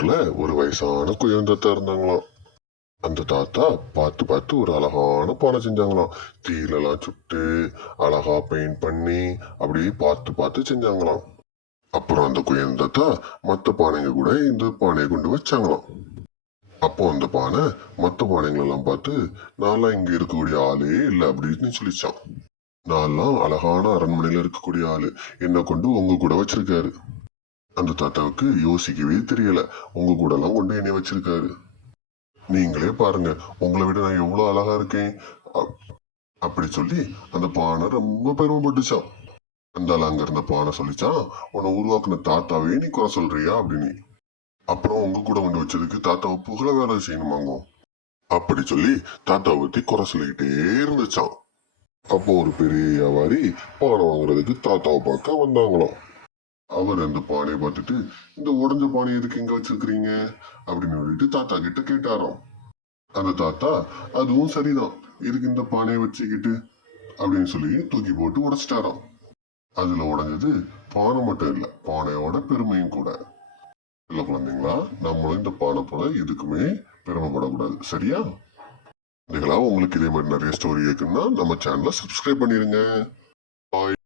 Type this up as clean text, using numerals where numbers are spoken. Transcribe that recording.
ஊர்ல ஒரு வயசான குயவன் இருந்தாங்களாம். அந்த தாத்தா பார்த்து பார்த்து ஒரு அழகான பானை செஞ்சாங்களாம். தீலெல்லாம் சுட்டு அழகா பெயிண்ட் பண்ணி அப்படியே பார்த்து பார்த்து செஞ்சாங்களாம். அப்புறம் அந்த குயவன் தாத்தா மற்ற பானைங்க கூட இந்த பானையை கொண்டு வச்சாங்களாம். அப்போ அந்த பானை மற்ற பானைங்களெல்லாம் பார்த்து நான்லாம் இங்க இருக்கக்கூடிய ஆளே இல்லை அப்படின்னு சொல்லிச்சான். நான்லாம் அழகான அரண்மனையில இருக்கக்கூடிய ஆளு, என்னை கொண்டு உங்க கூட வச்சிருக்காரு. அந்த தாத்தாவுக்கு யோசிக்கவே தெரியல. உங்க கூட எல்லாம் கொண்டு என்னை வச்சிருக்காரு. நீங்களே பாருங்க, உங்களை விட நான் எவ்வளவு அழகா இருக்கேன் அப்படி சொல்லி அந்த பானை ரொம்ப பெருமைப்பட்டுச்சான். அந்த ஆள் அங்க இருந்த பானை சொல்லிச்சான், உன்னை உருவாக்குன தாத்தாவே நீ குறை சொல்றியா அப்படின்னு. அப்புறம் உங்க கூட கொண்டு வச்சதுக்கு தாத்தாவை புகழ வேலை செய்யணுமாங்க அப்படி சொல்லி தாத்தாவை பத்தி குறை சொல்லிக்கிட்டே இருந்துச்சான். அப்போ ஒரு பெரிய வியாபாரி பானை வாங்குறதுக்கு தாத்தாவை பார்க்க வந்தாங்களாம். அவர் அந்த பானையை பார்த்துட்டு, இந்த உடஞ்ச பானை எதுக்கு இங்க வச்சிருக்கிறீங்க அப்படின்னு சொல்லிட்டு தாத்தா கிட்ட கேட்டாராம். அந்த தாத்தா அதுவும் சரிதான், இதுக்கு இந்த பானையை வச்சுக்கிட்டு அப்படின்னு சொல்லி தூக்கி போட்டு உடைச்சிட்டாராம். அதுல உடைஞ்சது பானை மட்டும் இல்ல, பானையோட பெருமையும் கூட. இல்ல குழந்தைங்களா, நம்மளும் இந்த பானை போல எதுக்குமே பெருமைப்படக்கூடாது, சரியா? உங்களுக்கு இதே மாதிரி நிறைய ஸ்டோரி கேட்கணும்னா நம்ம சேனலை சப்ஸ்கிரைப் பண்ணிருங்க. பாய்.